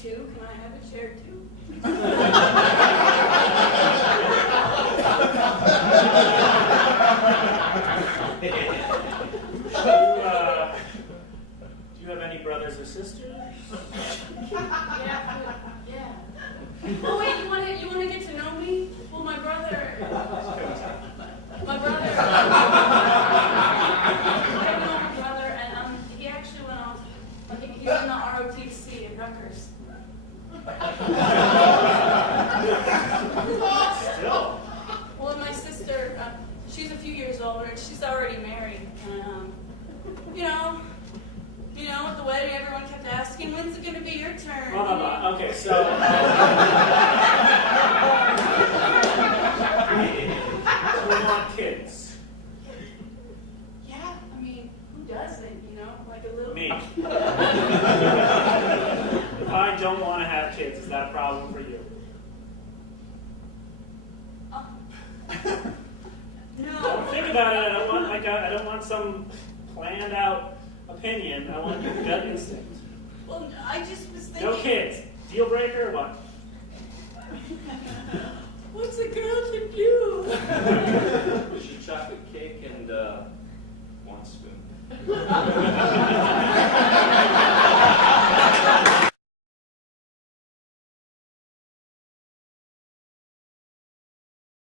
two. Can I have a chair too? Do you have any brothers or sisters? Yeah. Oh wait, you want to get to know me? Well, my brother. I don't know my brother, and he actually went off. He's in the ROTC at Rutgers. Still. Well, my sister, she's a few years older, and she's already married. And at the wedding, everyone kept asking, "When's it going to be your turn?" Blah, blah, blah. Okay, so. We want kids. Yeah, I mean, who doesn't? Like a little. Me. If I don't want to have kids, is that a problem for you? No. Don't think about it. I don't want some planned out opinion. I want your gut instinct. Well, I just was thinking. No kids. Deal breaker or what? What's a girl to do? Chocolate cake and one spoon.